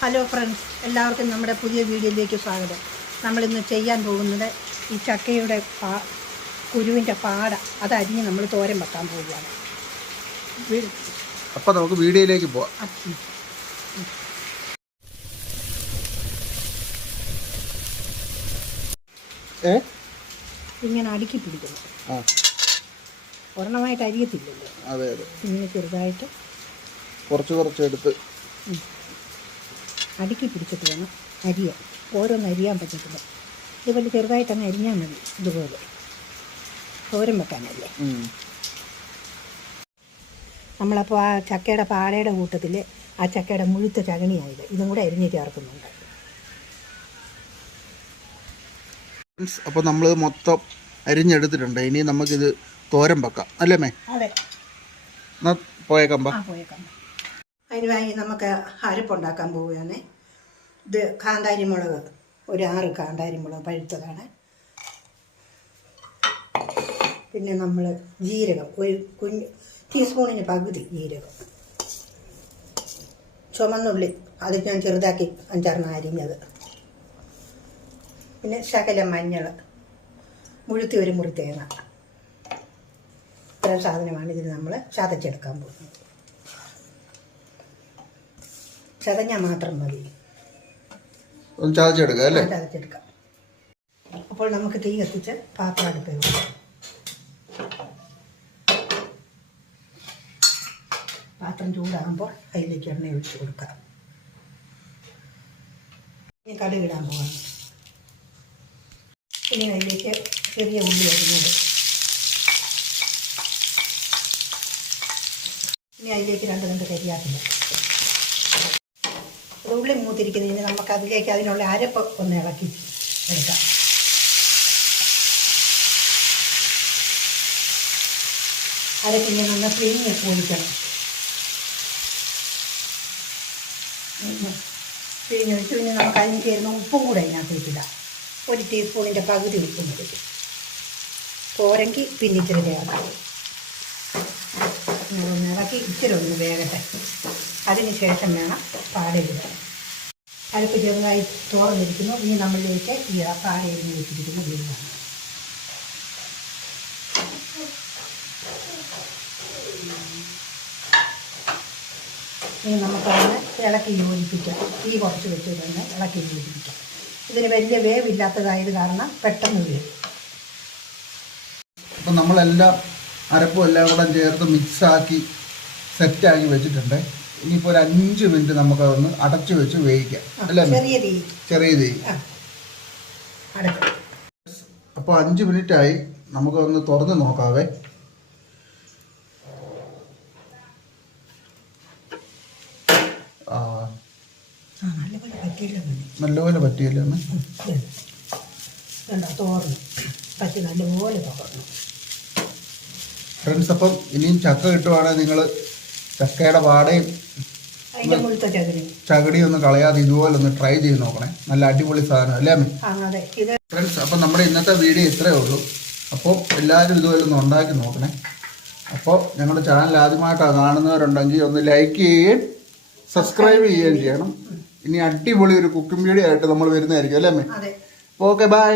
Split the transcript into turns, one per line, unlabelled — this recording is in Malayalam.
ഹലോ ഫ്രണ്ട്സ് എല്ലാവർക്കും നമ്മുടെ പുതിയ വീഡിയോയിലേക്ക് സ്വാഗതം. നമ്മളിന്ന് ചെയ്യാൻ പോകുന്നത് ഈ ചക്കയുടെ പാ കുരുവിന്റെ പാട അതരിഞ്ഞ് നമ്മൾ തോരൻ വെക്കാൻ പോവുകയാണ്. അപ്പോൾ
അപ്പം നമുക്ക് വീഡിയോയിലേക്ക് പോവാം.
ഇങ്ങനെ അടുക്കി പിടിക്കണം
ആ.
ഒരെണ്ണമായിട്ട് അരിയത്തില്ലല്ലോ.
അതെ അതെ.
ഇങ്ങനെ ചെറുതായിട്ട്.
കുറച്ച് കുറച്ച് എടുത്ത്.
അടുക്കി പിടിച്ചിട്ട് വേണം അരിയാൻ. ഓരോന്ന് അരിയാൻ പറ്റത്തില്ല. ഇതുപോലെ ചെറുതായിട്ടങ്ങ് അരിഞ്ഞാൽ മതി ഇതുപോലെ. തോരൻ വെക്കാനല്ലേ. നമ്മളപ്പോൾ ആ ചക്കയുടെ പാടയുടെ കൂട്ടത്തിൽ ആ ചക്കയുടെ മുഴുത്ത ചകണിയായത്. ഇതും കൂടെ അരിഞ്ഞ് ചേർക്കുന്നുണ്ട്.
അപ്പോൾ നമ്മൾ മൊത്തം അരിഞ്ഞെടുത്തിട്ടുണ്ട്. ഇനി നമുക്കിത് തോരൻ വെക്കാം. അല്ലേ മേ?
അതെ.
പോയേക്കാം
പോയേക്കാം. അതിനുമായി നമുക്ക് അരപ്പുണ്ടാക്കാൻ പോവുകയാണ്. ഇത് കാന്താരി മുളക് ഒരു ആറ് കാന്താരി മുളക് പഴുത്തതാണ്. പിന്നെ നമ്മൾ ജീരകം ഒരു കുഞ്ഞ് ടീസ്പൂണിന് പകുതി ജീരകം. ചുമന്നുള്ളി അത് ഞാൻ ചെറുതാക്കി അഞ്ചാറിന് അരിഞ്ഞത്. പിന്നെ ശകല മഞ്ഞൾ മുഴുത്തി ഒരു മുറി തേങ്ങ. ഇത്രയും സാധനമാണ് ഇതിന് നമ്മൾ ചതച്ചെടുക്കാൻ പോകുന്നത്. ചതഞ്ഞാൽ മാത്രം മതി.
ഒന്ന് ചതച്ചെടുക്കുക അല്ലേ?
ചതച്ചെടുക്കാം. അപ്പോൾ നമുക്ക് തീ കത്തിച്ച് പാത്രം അടുപ്പ് വെക്കാം. പാത്രം ചൂടാകുമ്പോൾ അതിലേക്ക് എണ്ണ ഒഴിച്ചു കൊടുക്കാം. ഇനി കടുകിടാൻ പോവാം ഇനി അതിലേക്ക് ചെറിയ ഉള്ളി വരുന്നത് ഇനി അതിലേക്ക് രണ്ട് രണ്ട് കരിയാപ്പില്ല ഉള്ളി മൂത്തിരിക്കുന്നതിന് നമുക്ക് അതിലേക്ക് അതിനുള്ള അരപ്പ് ഒന്ന് ഇളക്കി എടുക്കാം. അരപ്പിനെ നല്ല പിഴിഞ്ഞ് ഒഴിക്കണം പിഴിഞ്ഞ് പിഴിഞ്ഞൊഴിച്ച് പിന്നെ നമുക്ക് അതിന് ചേരുന്ന ഉപ്പും കൂടെ അതിനകത്ത് ഇട്ടിടാം. ഒരു ടീസ്പൂണിന്റെ പകുതി ഉപ്പും കൂടി. പോരെങ്കിൽ പിന്നെ ഇച്ചിരി ചേർക്കാം ഇളക്കി ഇച്ചിരി ഒന്ന് വേകട്ടെ. അതിന് ശേഷം വേണം പാടയിടാൻ അരപ്പ് ചെറുതായി തോർന്നിരിക്കുന്നു. ഇനി നമ്മളിലേക്ക് ഈ പാടയിൽ വെച്ചിരിക്കുന്ന വീടാണ് ഇനി നമുക്കതിന് ഇളക്കി യോജിപ്പിക്കാം. തീ കുറച്ച് വെച്ച് തന്നെ ഇളക്കി യോജിപ്പിക്കാം. ഇതിന് വലിയ വേവില്ലാത്തതായത് കാരണം പെട്ടെന്ന് വേവും
അപ്പം നമ്മളെല്ലാം അരപ്പും എല്ലാം കൂടെ ചേർത്ത് മിക്സാക്കി സെറ്റാക്കി വെച്ചിട്ടുണ്ട്. ഇനിയിപ്പോൾ ഒരു അഞ്ച് മിനിറ്റ് നമുക്കതൊന്ന് അടച്ചു വെച്ച് വേവിക്കാം. അല്ലേ?
ചെറിയ തീ.
അപ്പൊ തീ.
മിനിറ്റ് ആയി
അപ്പോൾ അഞ്ച് മിനിറ്റായി നമുക്കൊന്ന് തുറന്ന് നോക്കാവേ.
നല്ലപോലെ പറ്റിയില്ല
ഫ്രണ്ട്സ് അപ്പം ഇനിയും ചക്ക കിട്ടുവാണെങ്കിൽ നിങ്ങൾ ചക്കയുടെ പാടയും ചകടി ഒന്ന് കളയാതെ ഇതുപോലെ ഒന്ന് ട്രൈ ചെയ്ത് നോക്കണേ. നല്ല അടിപൊളി സാധനം അല്ലേ അമ്മേ? ഫ്രണ്ട്സ് അപ്പം നമ്മുടെ ഇന്നത്തെ വീഡിയോ ഇത്രയേ ഉള്ളൂ. അപ്പോൾ എല്ലാവരും ഇതുപോലെ ഒന്ന് ഉണ്ടാക്കി നോക്കണേ. അപ്പോൾ ഞങ്ങളുടെ ചാനൽ ആദ്യമായിട്ടാണ് കാണുന്നവരുണ്ടെങ്കിൽ ഒന്ന് ലൈക്ക് ചെയ്യുകയും സബ്സ്ക്രൈബ് ചെയ്യുകയും ചെയ്യണം. ഇനി അടിപൊളി ഒരു കുക്കിംഗ് വീഡിയോ ആയിട്ട് നമ്മൾ വരുന്നതായിരിക്കും അല്ലേ അമ്മേ? Okay bye